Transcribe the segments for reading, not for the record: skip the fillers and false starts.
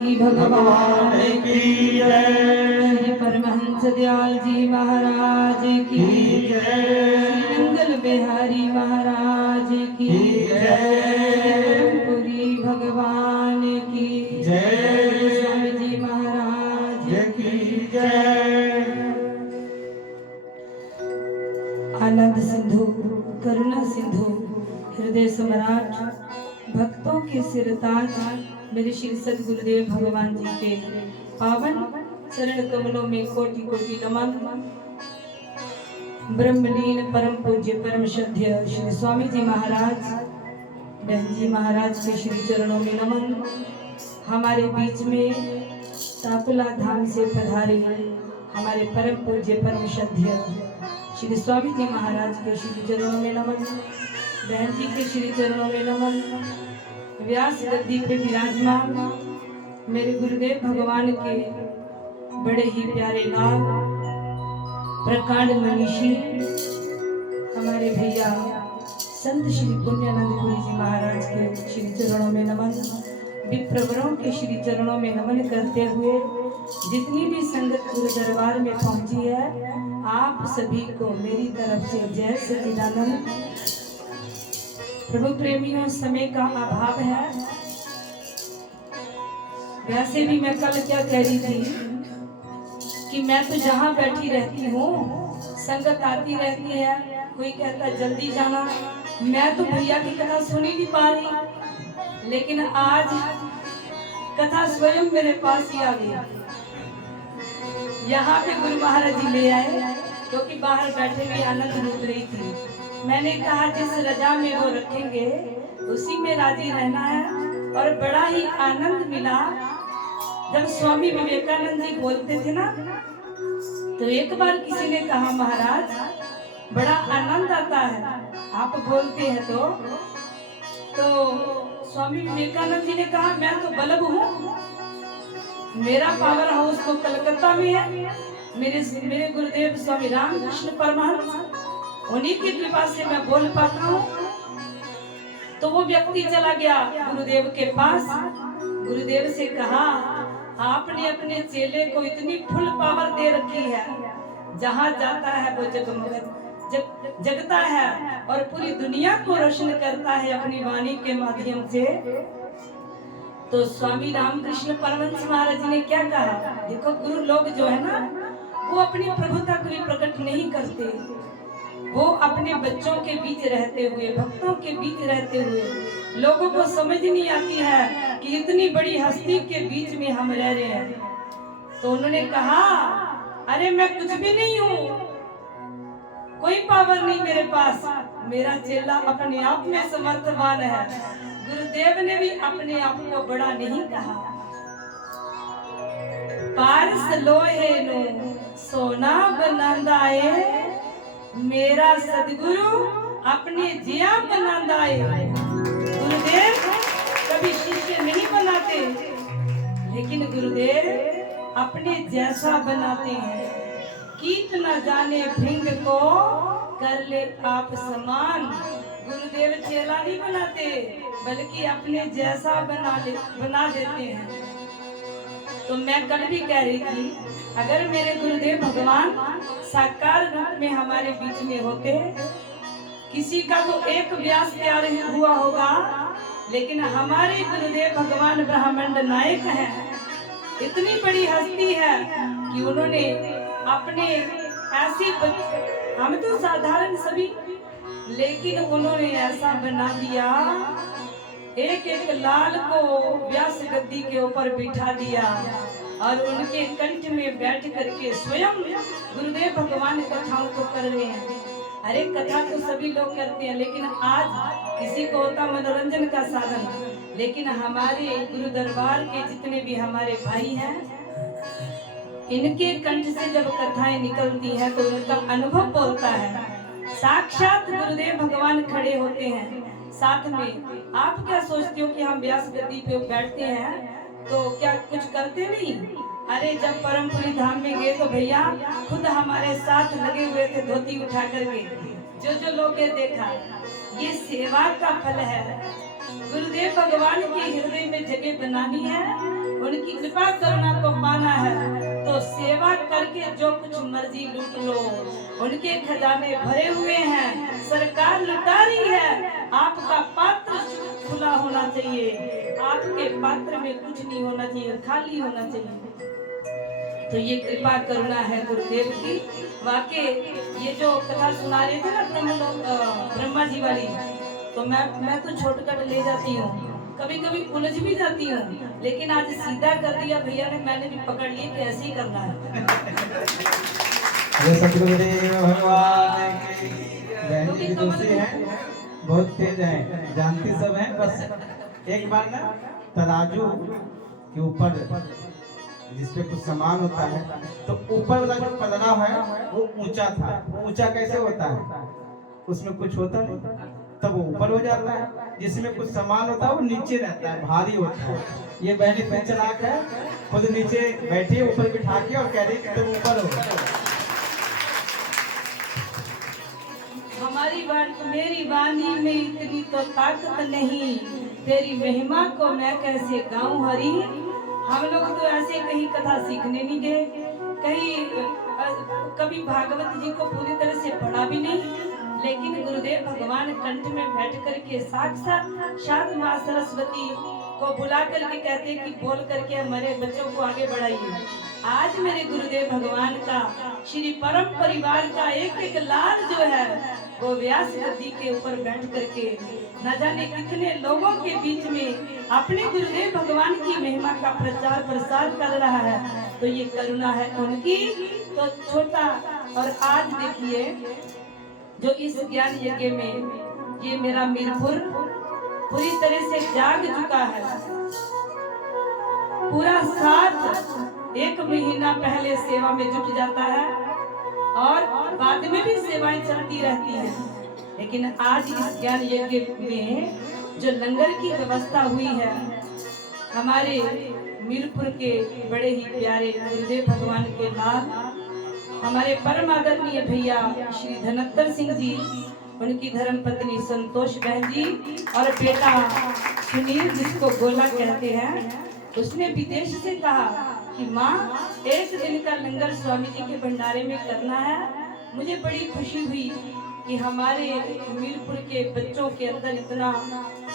भगवान की जय। श्री परमहंस दयाल जी महाराज की जय। मंगल बिहारी महाराज की जय। पुरी भगवान की जय। स्वामी जी महाराज की जय। आनंद सिंधु, करुणा सिंधु, हृदय सम्राट, भक्तों के सिरताज मेरे श्री सदगुरुदेव भगवान जी के पावन चरण कमलों में कोटि कोटि नमन। ब्रह्मलीन परम पूज्य परम श्रद्धेय श्री स्वामी जी महाराज, बहन जी महाराज के श्री चरणों में नमन। हमारे बीच में साकुला धाम से पधारे हमारे परम पूज्य परम श्रद्धेय श्री स्वामी जी महाराज के श्री चरणों में नमन। बहन जी के श्री चरणों में नमन। व्यास गद्दी पे विराजमान मेरे गुरुदेव भगवान के बड़े ही प्यारे नाम प्रकांड मनीषी हमारे भैया संत श्री पुण्यानंदपुरी जी महाराज के श्री चरणों में नमन। विप्रवरों के श्री चरणों में नमन करते हुए जितनी भी संगत गुरु दरबार में पहुंची है, आप सभी को मेरी तरफ से जय सच्चिदानंद। प्रभु प्रेमियों, समय का अभाव है। वैसे भी मैं कल क्या कह रही थी कि मैं तो जहाँ बैठी रहती हूँ संगत आती रहती है, कोई कहता जल्दी जाना, मैं तो भैया की कथा सुन ही नहीं पा रही। लेकिन आज कथा स्वयं मेरे पास ही आ गई। यहाँ पे गुरु महाराज जी ले आए क्योंकि बाहर बैठे हुए आनंद लूट रही थी। मैंने कहा जिस रजा में वो रखेंगे उसी में राजी रहना है। और बड़ा ही आनंद मिला जब स्वामी विवेकानंद जी बोलते थे ना, तो एक बार किसी ने कहा महाराज बड़ा आनंद आता है आप बोलते हैं तो स्वामी विवेकानंद जी ने कहा मैं तो बल्ब हूँ, मेरा पावर हाउस तो कलकत्ता में है। मेरे गुरुदेव स्वामी रामकृष्ण परमहंस, उन्हीं की कृपा से मैं बोल पाता हूँ। तो वो व्यक्ति चला गया गुरुदेव के पास। गुरुदेव से कहा आपने अपने चेले को इतनी फुल पावर दे रखी है, जहाँ जाता है वो जगता है और पूरी दुनिया को रोशन करता है अपनी वाणी के माध्यम से। तो स्वामी रामकृष्ण परमहंस महाराज ने क्या कहा, देखो गुरु लोग जो है ना वो अपनी प्रभुता को प्रकट नहीं करते, वो अपने बच्चों के बीच रहते हुए, भक्तों के बीच रहते हुए, लोगों को समझ नहीं आती है कि इतनी बड़ी हस्ती के बीच में हम रह रहे हैं। तो उन्होंने कहा अरे मैं कुछ भी नहीं हूँ, कोई पावर नहीं मेरे पास, मेरा चेला अपने आप में समर्थवान है। गुरुदेव ने भी अपने आप को बड़ा नहीं कहा। पारस लोहे नो सोना बनांदाए, मेरा सदगुरु अपने जिया बनांदाए। गुरुदेव कभी शिष्य नहीं बनाते, लेकिन गुरुदेव अपने जैसा बनाते हैं। कीट न जाने भृंग को कर ले आप समान। गुरुदेव चेला नहीं बनाते, बल्कि अपने जैसा बना देते हैं। तो मैं कल भी कह रही थी अगर मेरे गुरुदेव भगवान साकार रूप में हमारे बीच में होते, किसी का तो एक व्यास तैयार हुआ होगा, लेकिन हमारे गुरुदेव भगवान ब्रह्मांड नायक हैं। इतनी बड़ी हस्ती है कि उन्होंने अपने ऐसी हम तो साधारण सभी, लेकिन उन्होंने ऐसा बना दिया, एक एक लाल को व्यास गद्दी के ऊपर बिठा दिया और उनके कंठ में बैठ करके स्वयं गुरुदेव भगवान कथाओं को कर रहे हैं। अरे कथा तो सभी लोग करते हैं, लेकिन आज किसी को होता मनोरंजन का साधन, लेकिन हमारे गुरु दरबार के जितने भी हमारे भाई हैं, इनके कंठ से जब कथाएं निकलती हैं तो उनका अनुभव बोलता है। साक्षात गुरुदेव भगवान खड़े होते हैं साथ में। आप क्या सोचते हो कि हम व्यास गद्दी पे बैठते हैं तो क्या कुछ करते नहीं? अरे जब परमपुरी धाम में गए तो भैया खुद हमारे साथ लगे हुए थे धोती उठा करके। जो लोग देखा, ये सेवा का फल है। गुरुदेव भगवान के हृदय में जगह बनानी है, उनकी के जो कुछ मर्जी लूट लो, उनके खजाने भरे हुए हैं, सरकार लुटा रही है। आपका पात्र खुला होना चाहिए, आपके पात्र में कुछ नहीं होना चाहिए, खाली होना चाहिए। तो ये कृपा करुणा है गुरुदेव की। वाकई ये जो कथा सुना रहे थे ना ब्रह्मा जी वाली, तो मैं तो छोटकट ले जाती हूँ, कभी कभी उलझ भी जाती हूँ, लेकिन आज सीधा कर दिया भैया ने, मैंने भी पकड़ लिया कि ऐसे ही करना है। सतगुरुदेव भगवान की बहन जी दोषी हैं, बहुत तेज हैं, जानती सब हैं। बस एक बार ना तराजू के ऊपर जिसपे कुछ सामान होता है, तो ऊपर वाला जो पलड़ा है वो ऊंचा था। ऊंचा कैसे होता है? उसमें कुछ होता नहीं, तब वो ऊपर हो जाता है। जिसमें कुछ सामान होता है वो नीचे रहता है, भारी होता है। ये बहन इतनी चालाक है, खुद नीचे बैठी ऊपर बिठा के और कह रही कि तुम ऊपर हो। हमारी मेरी वाणी में इतनी तो ताकत नहीं, तेरी महिमा को मैं कैसे गाऊं हरी। हम लोग तो ऐसे कहीं कथा सीखने नहीं गए, कहीं कभी भागवत जी को पूरी तरह से पढ़ा भी नहीं, लेकिन गुरुदेव भगवान कंठ में बैठ करके साक्षात माँ सरस्वती को बुला करके कहते कि बोल करके हमारे बच्चों को आगे बढ़ाइए। आज मेरे गुरुदेव भगवान का श्री परम परिवार का एक एक लाल जो है वो व्यास गद्दी के ऊपर बैठ करके न जाने कितने लोगों के बीच में अपने गुरुदेव भगवान की महिमा का प्रचार प्रसार कर रहा है। तो ये करुणा है उनकी। तो छोटा और आज देखिए जो इस ज्ञान यज्ञ में ये मेरा मीरपुर पूरी तरह से जाग चुका है। पूरा साथ एक महीना पहले सेवा में जुट जाता है और बाद में भी सेवाएं चलती रहती हैं। लेकिन आज इस ज्ञान यज्ञ में जो लंगर की व्यवस्था हुई है, हमारे मीरपुर के बड़े ही प्यारे गुरुदेव भगवान के लाल हमारे परम आदरणीय भैया श्री धनत्तर सिंह जी, उनकी धर्मपत्नी संतोष बहन जी और बेटा सुनील जिसको गोला कहते हैं, उसने विदेश से कहा कि माँ एक दिन का लंगर स्वामी जी के भंडारे में करना है। मुझे बड़ी खुशी हुई कि हमारे मीरपुर के बच्चों के अंदर इतना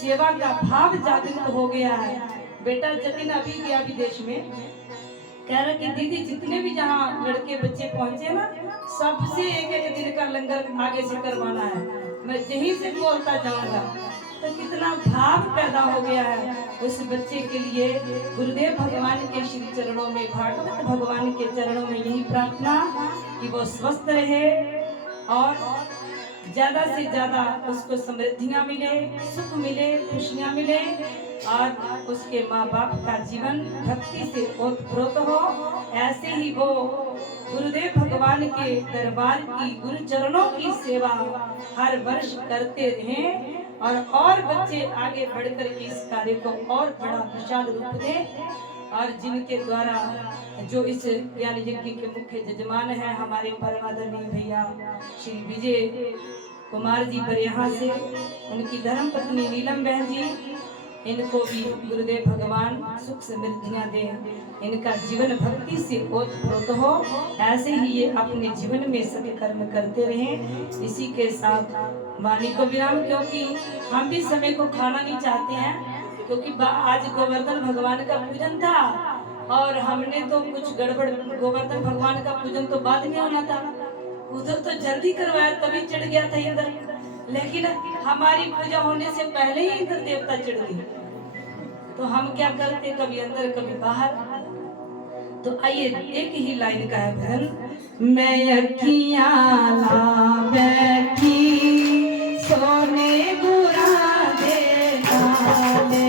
सेवा का भाव जागृत हो गया है। बेटा जतिन अभी गया विदेश में, कह रहा कि दीदी जितने भी जहाँ लड़के बच्चे पहुँचे ना, सबसे एक एक दिन का लंगर आगे से करवाना है, मैं यहीं से बोलता जाऊंगा। तो कितना भाव पैदा हो गया है उस बच्चे के लिए। गुरुदेव भगवान के श्री चरणों में, भागवत भगवान के चरणों में यही प्रार्थना कि वो स्वस्थ रहे और ज्यादा से ज्यादा उसको समृद्धियां मिले, सुख मिले, खुशियां मिले और उसके माँ बाप का जीवन भक्ति से ओतप्रोत हो। ऐसे ही वो गुरुदेव भगवान के दरबार की, गुरु चरणों की सेवा हर वर्ष करते रहें और बच्चे आगे बढ़कर के इस कार्य को और बड़ा विशाल रूप दें। और जिनके द्वारा जो इस ज्ञान यज्ञ के मुख्य जजमान हैं हमारे परम आदरणीय भैया श्री विजय कुमार जी पर यहाँ से, उनकी धर्मपत्नी नीलम बहन जी, इनको भी गुरुदेव भगवान सुख समृद्धियां दें, इनका जीवन भक्ति से ओतप्रोत हो। ऐसे ही ये अपने जीवन में सत्कर्म करते रहें। इसी के साथ वाणी को विराम, क्योंकि हम भी समय को खाना नहीं चाहते हैं, क्योंकि आज गोवर्धन भगवान का पूजन था और हमने तो कुछ गड़बड़, गोवर्धन भगवान का पूजन तो बाद में होना था, उधर तो जल्दी करवाया तभी चढ़ गया था इधर, लेकिन हमारी पूजा होने से पहले ही इधर देवता चढ़ गए। तो हम क्या करते, कभी अंदर कभी बाहर। तो आइए एक ही लाइन का है भजन। मैं अखियां ला बैठी सोने गुरा दे डाले,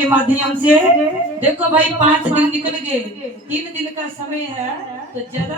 के माध्यम से देखो भाई 5 दिन निकल गए, 3 दिन का समय है तो ज्यादा